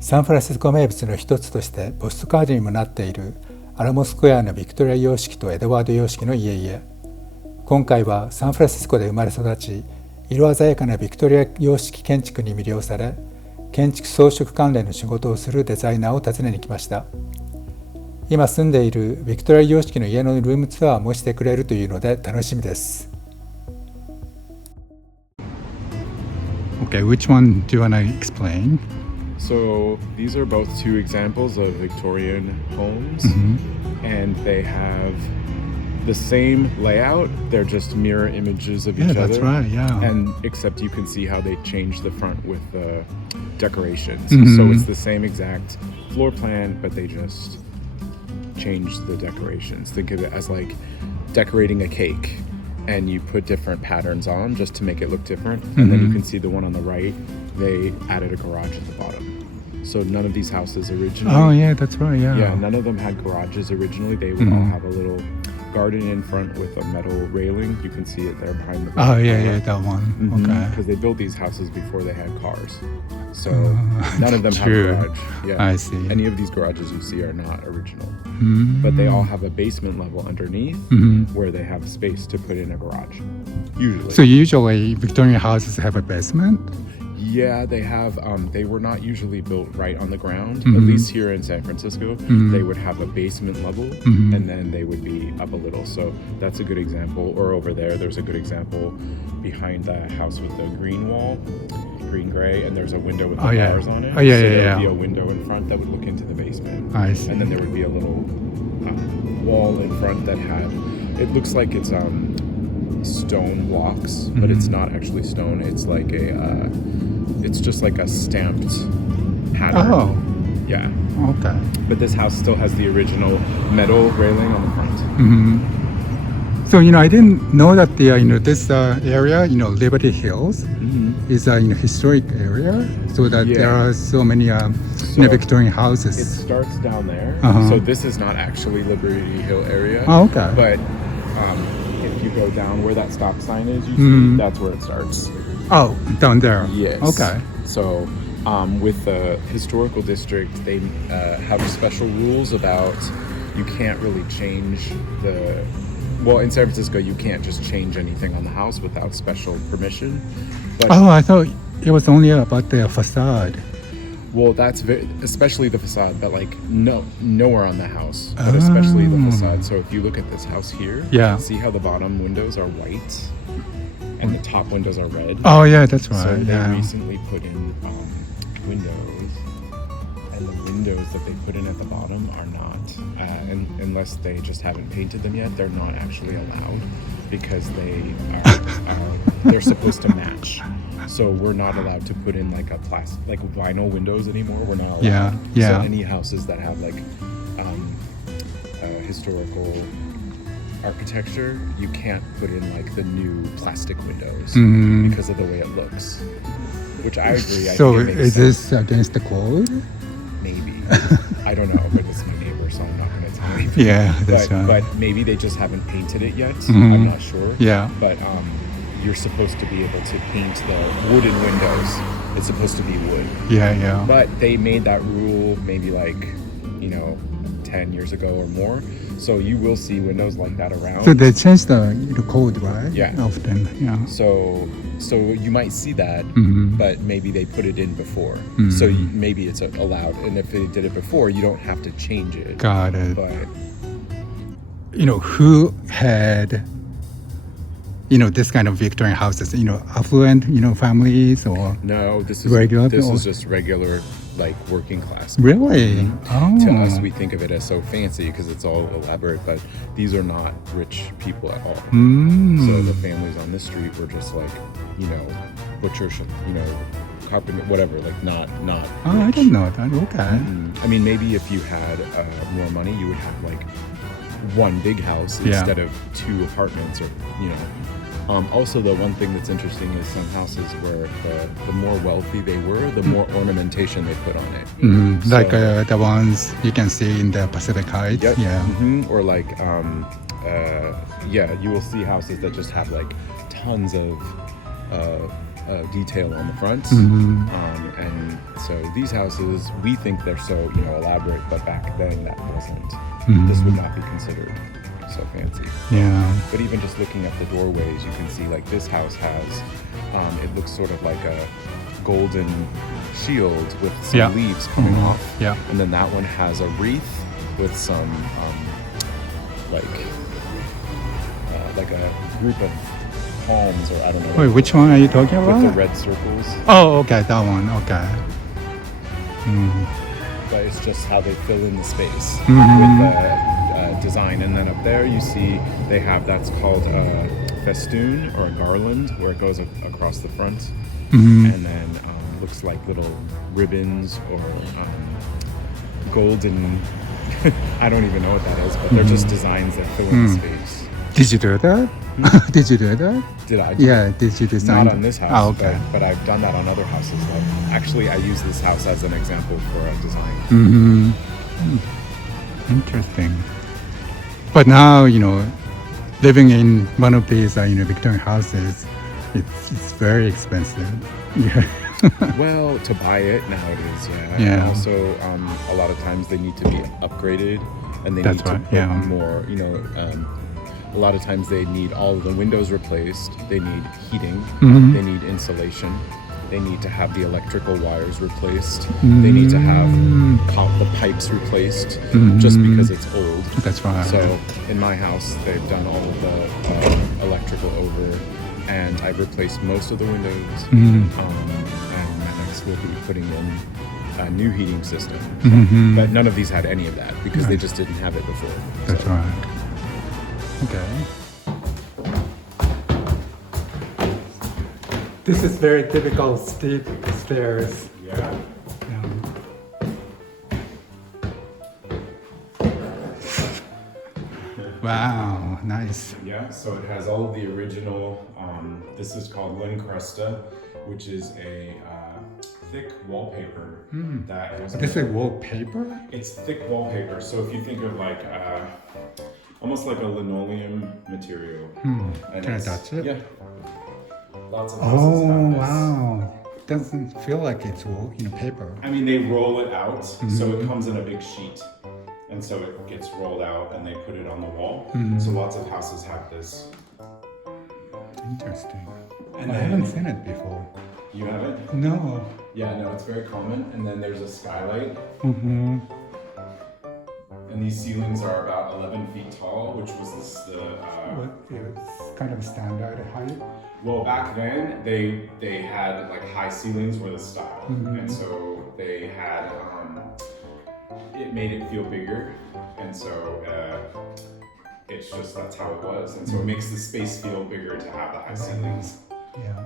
サンフランシスコ名物の一つとしてポストカードにもなっているアラモスクエアのビクトリア様式とエドワード様式の家々。今回はサンフランシスコで生まれ育ち、色鮮やかなビクトリア様式建築に魅了され、建築装飾関連の仕事をするデザイナーを訪ねに来ました。今住んでいるビクトリア様式の家のルームツアーもしてくれるというので楽しみです。Okay, which one do you want to explain? So these are both two examples of Victorian homes, and they have the same layout. They're just mirror images of each other. Yeah, that's right, yeah. And except you can see how they changed the front with the decorations. So it's the same exact floor plan, but they just changed the decorations. Think of it as like decorating a cake, and you put different patterns on just to make it look different. And then you can see the one on the right, they added a garage at the bottom. So none of these houses originally... Oh, yeah, that's right, yeah. Yeah, none of them had garages originally. They would all have a little garden in front with a metal railing. You can see it there behind the... Oh, yeah, that one. Okay. Because they built these houses before they had cars. So none of them have True. a garage. Yeah. I see. Any of these garages you see are not original. But they all have a basement level underneath where they have space to put in a garage. Usually. So usually Victorian houses have a basement? Yeah, they have. They were not usually built right on the ground. At least here in San Francisco, they would have a basement level, and then they would be up a little. So that's a good example. Or over there's a good example behind the house with the green wall, green gray, and there's a window with the bars on it. Oh, yeah, so yeah, there would yeah. be a window in front that would look into the basement. I see. And then there would be a little wall in front that had. It looks like it's stone blocks, but it's not actually stone. It's like a. It's just like a stamped pattern. Oh. Yeah. Okay. But this house still has the original metal railing on the front. So, I didn't know that this area, Liberty Hills, is a historic area, so that there are so many Victorian houses. It starts down there. So this is not actually Liberty Hill area. Oh, okay. But if you go down where that stop sign is, you see that's where it starts. Oh, down there. Yes. Okay. So with the historical district, they have special rules about you can't really change the... Well, in San Francisco, you can't just change anything on the house without special permission. But, I thought it was only about the facade. Well, that's especially the facade, but like nowhere on the house, but especially the facade. So if you look at this house here, see how the bottom windows are white and the top windows are red? Oh, yeah, that's right. So they recently put in windows, and the windows that they put in at the bottom are not, unless they just haven't painted them yet, they're not actually allowed because they're supposed to match. So we're not allowed to put in like like vinyl windows anymore. We're not allowed. Yeah. So any houses that have like historical architecture, you can't put in like the new plastic windows because of the way it looks. Which I agree. So I think it makes is sense. this against the code? Maybe. I don't know, but it's my neighbor, so I'm not going to tell anything. Yeah, that's right. But maybe they just haven't painted it yet. I'm not sure. Yeah. But you're supposed to be able to paint the wooden windows. It's supposed to be wood. Yeah. But they made that rule maybe like, 10 years ago or more. So you will see windows like that around. So they changed the code, right? Yeah. Often, yeah. So you might see that, but maybe they put it in before. So maybe it's allowed. And if they did it before, you don't have to change it. Got it. But who had this kind of Victorian houses? Affluent, families or no, this is regular. This is just regular, like working class. Really? Oh. To us, we think of it as so fancy because it's all elaborate, but these are not rich people at all. So the families on this street were just like, butchers, carpenter, whatever, like not Oh, rich. I didn't know that. Okay. I mean, maybe if you had more money, you would have like one big house instead of two apartments, or also, the one thing that's interesting is some houses where the more wealthy they were, the more ornamentation they put on it. So, like the ones you can see in the Pacific Heights. Yep. Yeah. Or like, you will see houses that just have like tons of detail on the front, and So these houses, we think they're so, elaborate, but back then that wasn't. This would not be considered so fancy. Yeah. But even just looking at the doorways, you can see like this house has, it looks sort of like a golden shield with some leaves coming off. Yeah. And then that one has a wreath with some, like a group of palms, or I don't know. Wait, which one are you talking With the about? red circles. Oh, okay, that one. Okay. But it's just how they fill in the space with the design. And then up there you see they have, that's called a festoon or a garland, where it goes across the front. And then looks like little ribbons or golden I don't even know what that is, but they're just designs that fill in the space. Did you do that? Did you do that? Did I do Yeah, did you design? Not on this house, Oh, okay. but I've done that on other houses. Actually, I use this house as an example for a design. Interesting. But now, living in one of these, Victorian houses, it's very expensive. Yeah. Well, to buy it nowadays, yeah. Yeah. And also, a lot of times they need to be upgraded, and they That's need to right, put yeah. more. A lot of times they need all of the windows replaced. They need heating. They need insulation. They need to have the electrical wires replaced. They need to have the pipes replaced, just because it's old. That's right. So in my house, they've done all of the electrical over, and I've replaced most of the windows. And next we'll be putting in a new heating system. But none of these had any of that because they just didn't have it before. That's right. Okay. This is very typical steep stairs. Yeah. Wow, nice. Yeah, so it has all of the original, this is called Lincrusta, which is a thick wallpaper that was... This is wallpaper? It's thick wallpaper, so if you think of like, almost like a linoleum material. And Can I touch it? Yeah. Lots of houses Oh, have this. wow. Doesn't feel like it's paper. I mean, they roll it out, so it comes in a big sheet. And so it gets rolled out and they put it on the wall. So lots of houses have this. Interesting. And I then- haven't seen it before. You have it? No. Yeah, no, it's very common. And then there's a skylight. Mm-hmm. And these ceilings are about 11 feet tall, which was It's kind of standard height. well, back then they had like high ceilings were the style. And so they had, it made it feel bigger. And so it's just, that's how it was. And so it makes the space feel bigger to have the high ceilings. Yeah.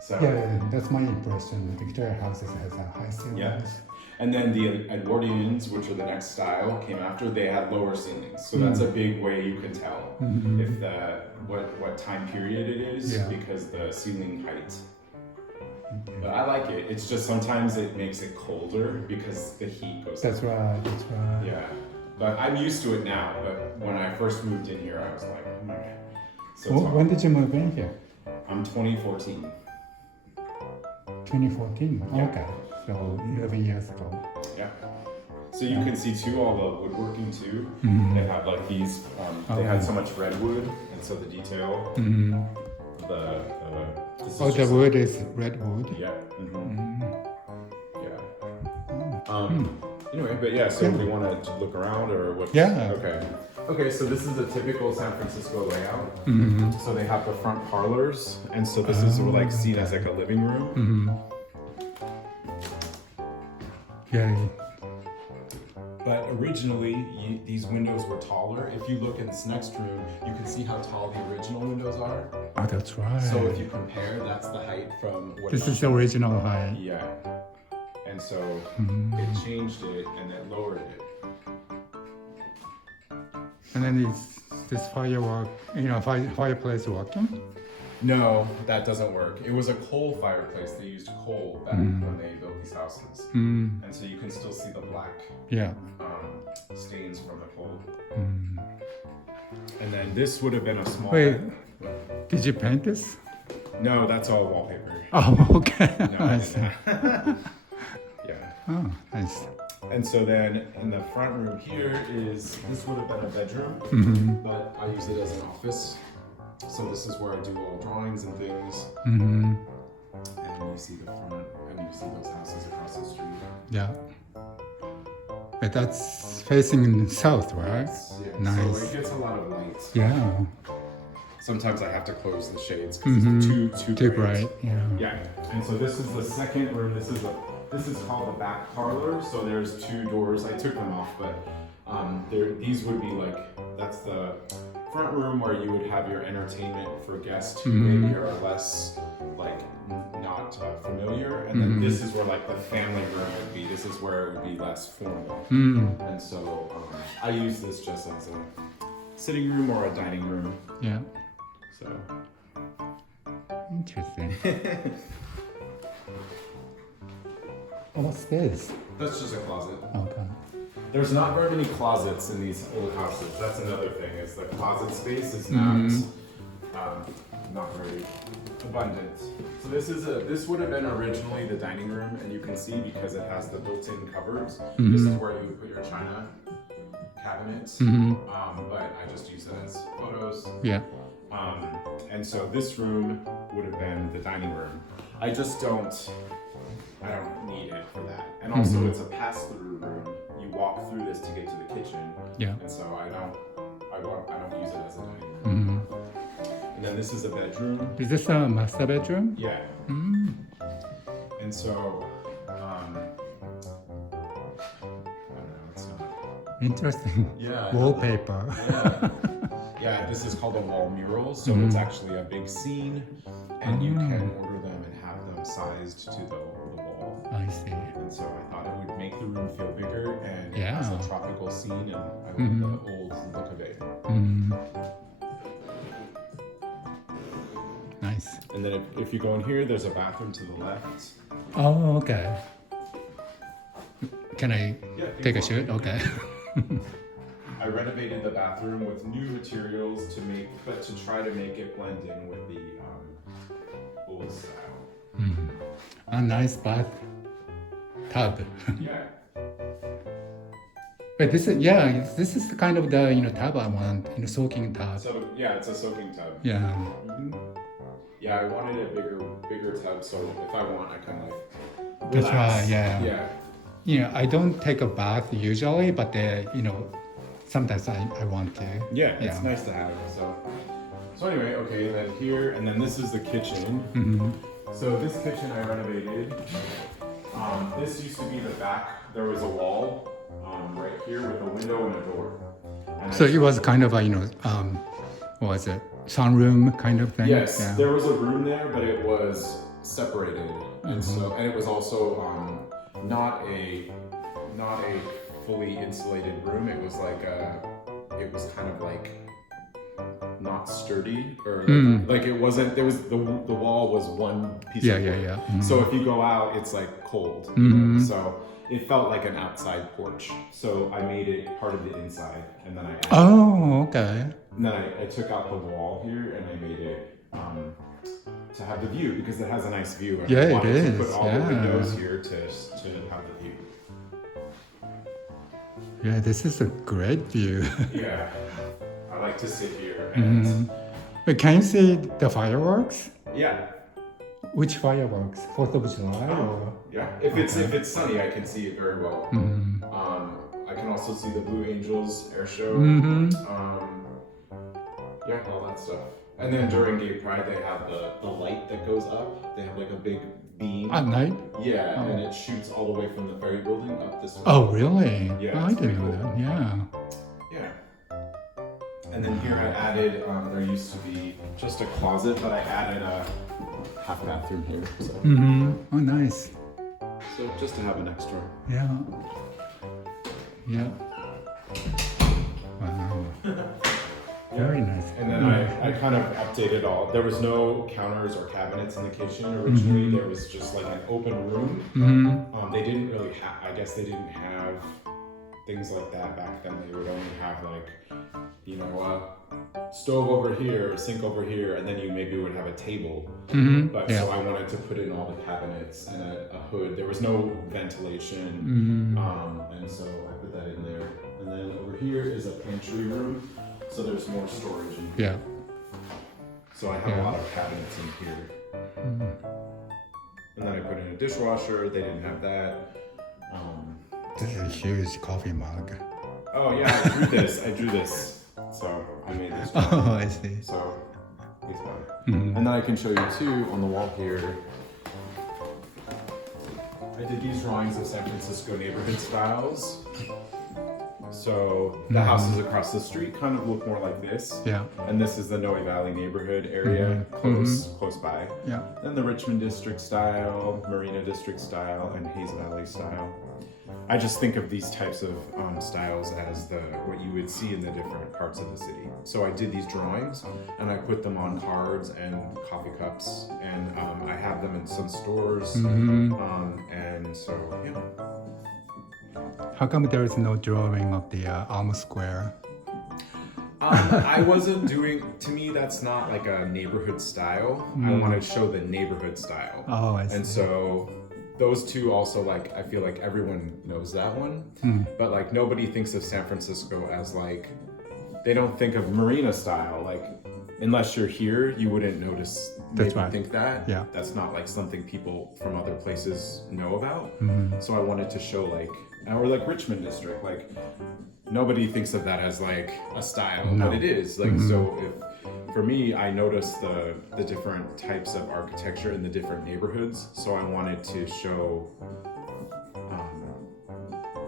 So Yeah, that's my impression. The Victoria houses has a high ceilings. yeah. And then the Edwardians, which are the next style, came after. They had lower ceilings, so that's a big way you can tell if what time period it is because the ceiling height. But I like it. It's just sometimes it makes it colder because the heat goes. That's right. That's right. Yeah, but I'm used to it now. But when I first moved in here, I was like, oh my god. So it's When did you move in here? I'm 2014. 2014. Yeah. Okay. So 11 years ago. Yeah. So you can see too all the woodworking too. They have like these. They had so much redwood, and so the detail. This is Oh, the just- wood is redwood. Yeah. Anyway, but yeah. So we want to look around or what? Yeah. Okay. Okay. So this is a typical San Francisco layout. So they have the front parlors, and so this is like seen as like a living room. Yeah. But originally, these windows were taller. If you look in this next room, you can see how tall the original windows are. Oh, that's right. So if you compare, that's the height from what This it is the original height. Yeah. And so it changed it and it lowered it. And then is this fireplace working? No, that doesn't work. It was a coal fireplace. They used coal back when they built these houses. And so you can still see the black Yeah. stains from the coal. And then this would have been a small... Wait, did you paint this? No, that's all wallpaper. Oh, okay. No, I I see. didn't. Yeah. Oh, nice. And so then in the front room here is, this would have been a bedroom, but I use it as an office. So this is where I do all drawings and things. And you see the front, and you see those houses across the street. Yeah. But that's facing south, right? Yeah. Nice. So it gets a lot of light. Yeah. Sometimes I have to close the shades because it's too bright. Yeah. Yeah. And so this is the second room. This is called the back parlor. So there's two doors. I took them off, but these would be like, that's the front room where you would have your entertainment for guests who maybe are less like not familiar, and then this is where like the family room would be. This is where it would be less formal. And so I use this just as a sitting room or a dining room. Yeah. So Interesting. Oh, what's this? that's just a closet. Okay. There's not very many closets in these old houses. That's another thing, is the closet space is not very abundant. So this would have been originally the dining room, and you can see because it has the built-in cupboards. This is where you would put your china cabinets. But I just use it as photos. Yeah. And so this room would have been the dining room. I don't need it for that. And also it's a pass-through room. You walk through this to get to the kitchen. Yeah. And so I don't use it as a dining room. And then this is a bedroom. Is this a master bedroom? Yeah. And so I don't know, it's not. Interesting. Yeah. Wallpaper. Yeah, this is called a wall mural, so it's actually a big scene, and you can order them and have them sized to the wall. I see. And so I thought it would make the room feel bigger, and Yeah. it's a tropical scene, and I love the old look of it. Nice. And then if you go in here, there's a bathroom to the left. Oh, okay. Can I Yeah, take a shoot? Okay. I renovated the bathroom with new materials to try to make it blend in with the old style. A nice bath tub. Yeah. But this is the kind of the tub I want, soaking tub. So yeah, it's a soaking tub. Yeah. Yeah, I wanted a bigger tub, so if I want, I can like That's relax. right. Yeah. Yeah. I don't take a bath usually, but sometimes I want to. Yeah, it's nice to have. So anyway, okay, then here, and then this is the kitchen. So this kitchen I renovated. This used to be the back. There was a wall right here with a window and a door. And So it was kind of a what was it? Sunroom kind of thing. yes, Yeah. there was a room there, but it was separated, and and it was also not a fully insulated room. It was like it was kind of like not sturdy, or like it wasn't. There was the wall was one piece of wood. Yeah. So if you go out, it's like cold. So it felt like an outside porch. So I made it part of the inside, and then I added, Oh, okay. and then I took out the wall here and I made it to have the view, because it has a nice view. And Yeah, I wanted it to is, put all yeah. the windows here to have the view. Yeah, this is a great view. Yeah, I like to sit here and But can you see the fireworks? yeah, Which fireworks? 4th of July or? yeah. If it's sunny, I can see it very well. I can also see the Blue Angels air show. Yeah, all that stuff. And then during Gay Pride, they have the light that goes up. They have like a big beam. At night? Yeah, and it shoots all the way from the ferry building up this way. Oh, really? Yeah, I it's didn't pretty know cool. that. Yeah. Yeah. And then here I added, there used to be just a closet, but I added a half bathroom here. So, Oh, nice. so just to have an extra. Yeah. Yeah. Wow. Very nice. And then I kind of updated all. There was no counters or cabinets in the kitchen originally. There was just like an open room. They didn't really have, I guess they didn't have things like that back then. They would only have like, stove over here, sink over here, and then you maybe would have a table. But so I wanted to put in all the cabinets and a hood. There was no ventilation, and so I put that in there. And then over here is a pantry room, so there's more storage in here. So I have a lot of cabinets in here. And then I put in a dishwasher. They didn't have that. This is a huge coffee mug. Oh yeah, I drew this. So I made this one. Oh, I see. So it's fine. And then I can show you too on the wall here. I did these drawings of San Francisco neighborhood styles. So the houses across the street kind of look more like this. And this is the Noe Valley neighborhood area, close by. Then the Richmond District style, Marina District style, and Hayes Valley style. I just think of these types of styles as what you would see in the different parts of the city. So I did these drawings and I put them on cards and coffee cups, and I have them in some stores. And so, yeah. How come there is no drawing of the Alma Square? I wasn't doing, to me, that's not like a neighborhood style. I want to show the neighborhood style. Oh, I see. And so those two also, like, I feel like everyone knows that one, but like nobody thinks of San Francisco as like, they don't think of Marina style. Like, unless you're here, you wouldn't notice, think that. That's not like something people from other places know about. So I wanted to show like, or like Richmond District, like nobody thinks of that as like a style, but it is. Like, so if, for me, I noticed the different types of architecture in the different neighborhoods, so I wanted to show.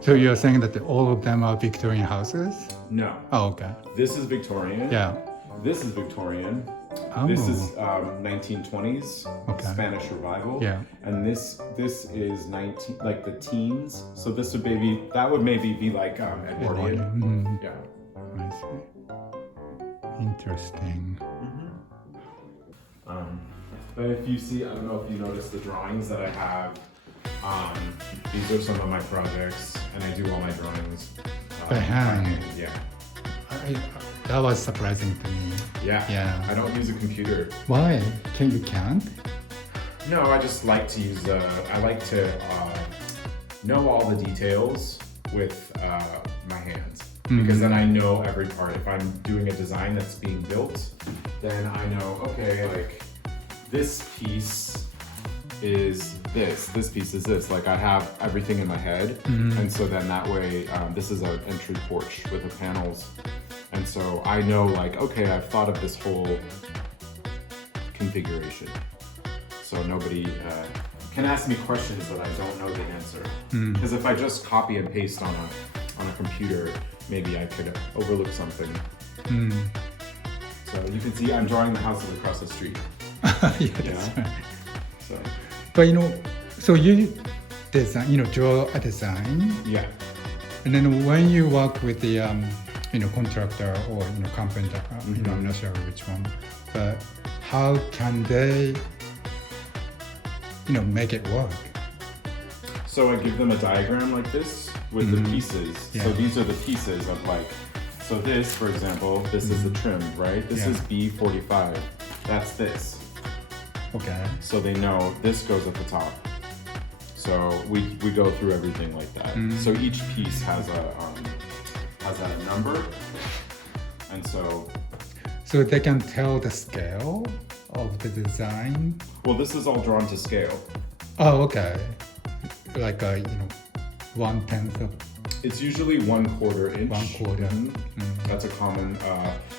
So you're saying that all of them are Victorian houses? No. Oh, okay. This is Victorian. This is Victorian. This is 1920s Spanish revival. And this is like the teens. So this would maybe be like Edwardian. I see. Interesting. But if you see, I don't know if you noticed the drawings that I have. These are some of my projects, and I do all my drawings by hand. That was surprising to me. I don't use a computer. Why? You can't? No, I just like to use I like to know all the details with my hands. Because then I know every part. If I'm doing a design that's being built, then I know, okay, like this piece is this piece is this. Like I have everything in my head. And so then that way, this is an entry porch with the panels. And so I know like, okay, I've thought of this whole configuration. So nobody can ask me questions that I don't know the answer. Because if I just copy and paste on a computer, maybe I could overlook something. So you can see I'm drawing the houses across the street. That's right. So. But so you design, draw a design. And then when you work with the contractor or carpenter, I'm not sure which one, but how can they make it work? So I give them a diagram like this with the pieces. So these are the pieces of like, so this, for example, this is the trim, right? This is B45. That's this. Okay. So they know this goes at the top. So we go through everything like that. So each piece has a number, and so they can tell the scale of the design. Well, this is all drawn to scale. Oh, okay. Like 1/10 of. It's usually 1/4 inch. 1/4. That's a common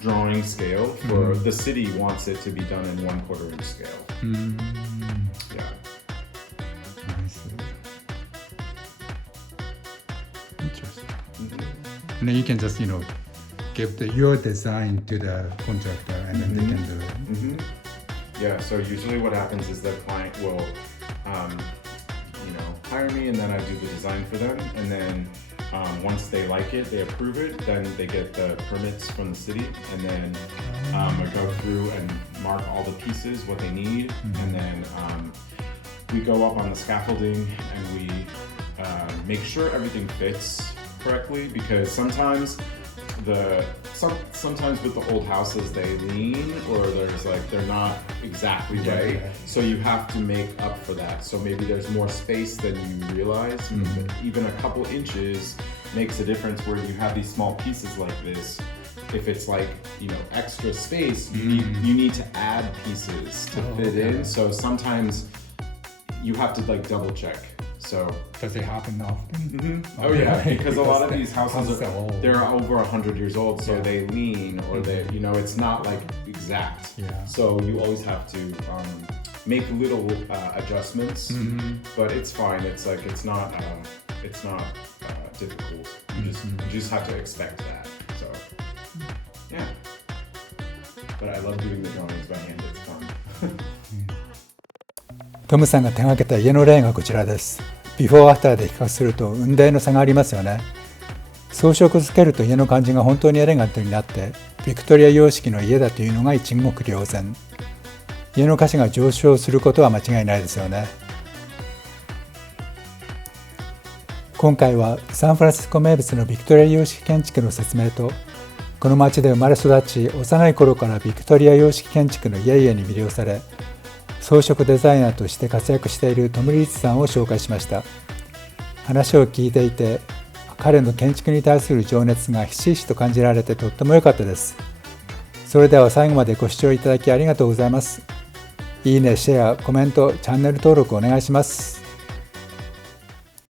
drawing scale for the city wants it to be done in 1/4 inch scale. I see. Interesting. And then you can just give your design to the contractor, and then they can do it. So usually what happens is the client will hire me, and then I do the design for them, and then once they like it, they approve it, then they get the permits from the city, and then I go through and mark all the pieces, what they need, and then we go up on the scaffolding and we make sure everything fits correctly, because sometimes sometimes with the old houses they lean, or there's like they're not exactly right. So you have to make up for that. So maybe there's more space than you realize. Even a couple inches makes a difference where you have these small pieces like this. If it's like, extra space, you need to add pieces to fit in. So sometimes you have to like double check. So Does it happen often? Oh yeah, because a lot of these houses they're over 100 years old, so they lean, or they, it's not like exact. So you always have to make little adjustments, but it's fine. It's like it's not difficult. You just have to expect that. So yeah, but I love doing the drawings by hand. It's fun. トムさんが手掛けた家の例がこちらです。ビフォーアフターで比較すると雲泥の差がありますよね。装飾をつけると家の感じが本当にエレガントになって、ビクトリア様式の家だというのが一目瞭然。家の価値が上昇することは間違いないですよね。今回はサンフランシスコ名物のビクトリア様式建築の説明と、この町で生まれ育ち、幼い頃からビクトリア様式建築の家々に魅了され、装飾デザイナーとして活躍しているトム・リーチさんを紹介しました。話を聞いていて、彼の建築に対する情熱がひしひしと感じられてとっても良かったです。それでは最後までご視聴いただきありがとうございます。いいね、シェア、コメント、チャンネル登録お願いします。